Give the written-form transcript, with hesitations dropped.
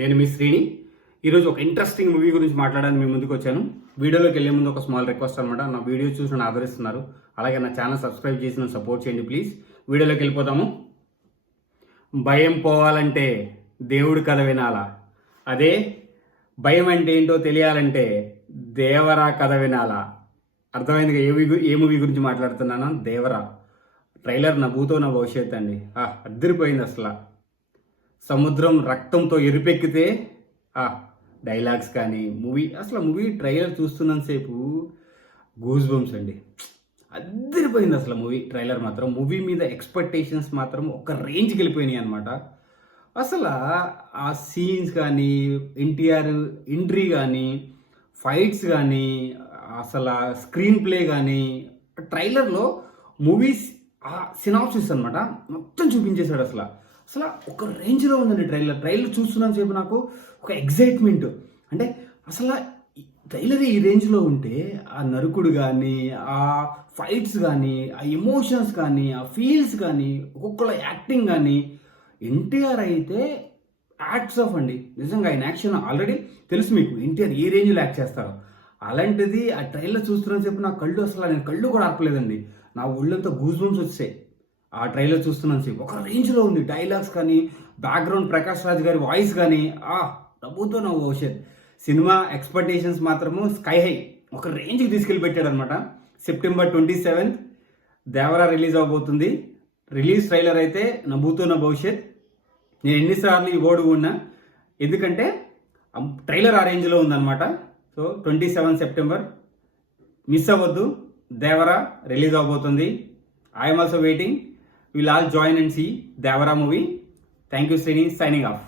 నేను మీ శ్రీని. ఈరోజు ఒక ఇంట్రెస్టింగ్ మూవీ గురించి మాట్లాడడానికి మీ ముందుకు వచ్చాను. వీడియోలోకి వెళ్ళే ముందు ఒక స్మాల్ రిక్వెస్ట్ అనమాట. నా వీడియో చూసి నన్ను ఆదరిస్తున్నారు, అలాగే నా ఛానల్ సబ్స్క్రైబ్ చేసి నన్ను సపోర్ట్ చేయండి ప్లీజ్. వీడియోలోకి వెళ్ళిపోతాము. భయం పోవాలంటే దేవుడి కథ వినాలా, అదే భయం అంటే ఏంటో తెలియాలంటే దేవరా కథ వినాలా. అర్థమైందిగా ఏ మూవీ గురించి మాట్లాడుతున్నాను? దేవరా. ట్రైలర్ నా భూతో నా భవిష్యత్ అండి. అద్దరిపోయింది అసలు. సముద్రం రక్తంతో ఎరుపెక్కితే డైలాగ్స్ కానీ మూవీ ట్రైలర్ చూస్తున్నంతసేపు గూస్ బంప్స్ అండి. అద్దరిపోయింది అసలు మూవీ ట్రైలర్ మాత్రం. మూవీ మీద ఎక్స్పెక్టేషన్స్ మాత్రం ఒక రేంజ్కి వెళ్ళిపోయినాయి అనమాట. అసలు ఆ సీన్స్ కానీ, ఎన్టీఆర్ ఎంట్రీ కానీ, ఫైట్స్ కానీ, అసలు స్క్రీన్ ప్లే కానీ, ట్రైలర్లో మూవీస్ సినాప్సిస్ అనమాట మొత్తం చూపించేశాడు. అసలు ఒక రేంజ్లో ఉందండి ట్రైలర్ చూస్తున్నాను సేపు నాకు ఒక ఎగ్జైట్మెంట్. అంటే అసలు ట్రైలర్ ఈ రేంజ్లో ఉంటే ఆ నరుకుడు కానీ, ఆ ఫైట్స్ కానీ, ఆ ఎమోషన్స్ కానీ, ఆ ఫీల్స్ కానీ, ఒక్కొక్కళ్ళ యాక్టింగ్ కానీ, ఎన్టీఆర్ అయితే యాక్ట్స్ ఆఫ్ అండి. నిజంగా ఆయన యాక్షన్ ఆల్రెడీ తెలుసు మీకు, ఎన్టీఆర్ ఏ రేంజ్లో యాక్ట్ చేస్తారో. అలాంటిది ఆ ట్రైలర్ చూస్తున్నా చెప్పి నా నేను కళ్ళు కూడా ఆర్పలేదండి. నా ఒళ్ళంతా గూస్ బంప్స్ వచ్చాయి ఆ ట్రైలర్ చూస్తున్నాను సేపు. ఒక రేంజ్లో ఉంది డైలాగ్స్ కానీ, బ్యాక్గ్రౌండ్ ప్రకాష్ రాజ్ గారి వాయిస్ కానీ, డబ్బుతో నా భవిష్యత్. సినిమా ఎక్స్పెక్టేషన్స్ మాత్రము స్కై హై, ఒక రేంజ్కి తీసుకెళ్ళి పెట్టాడు అనమాట. సెప్టెంబర్ 27 దేవరా రిలీజ్ అవబోతుంది. రిలీజ్ ట్రైలర్ అయితే నా భూతో నా భవిష్యత్. నేను ఎన్నిసార్లు ఈ ఓడుగు ఉన్నా, ఎందుకంటే ట్రైలర్ ఆ రేంజ్లో ఉందన్నమాట. సో 27 సెప్టెంబర్ మిస్ అవ్వద్దు. దేవరా రిలీజ్ అవబోతుంది. I'm also waiting. We'll all join and see Devara movie. Thank you, Srini. Signing off.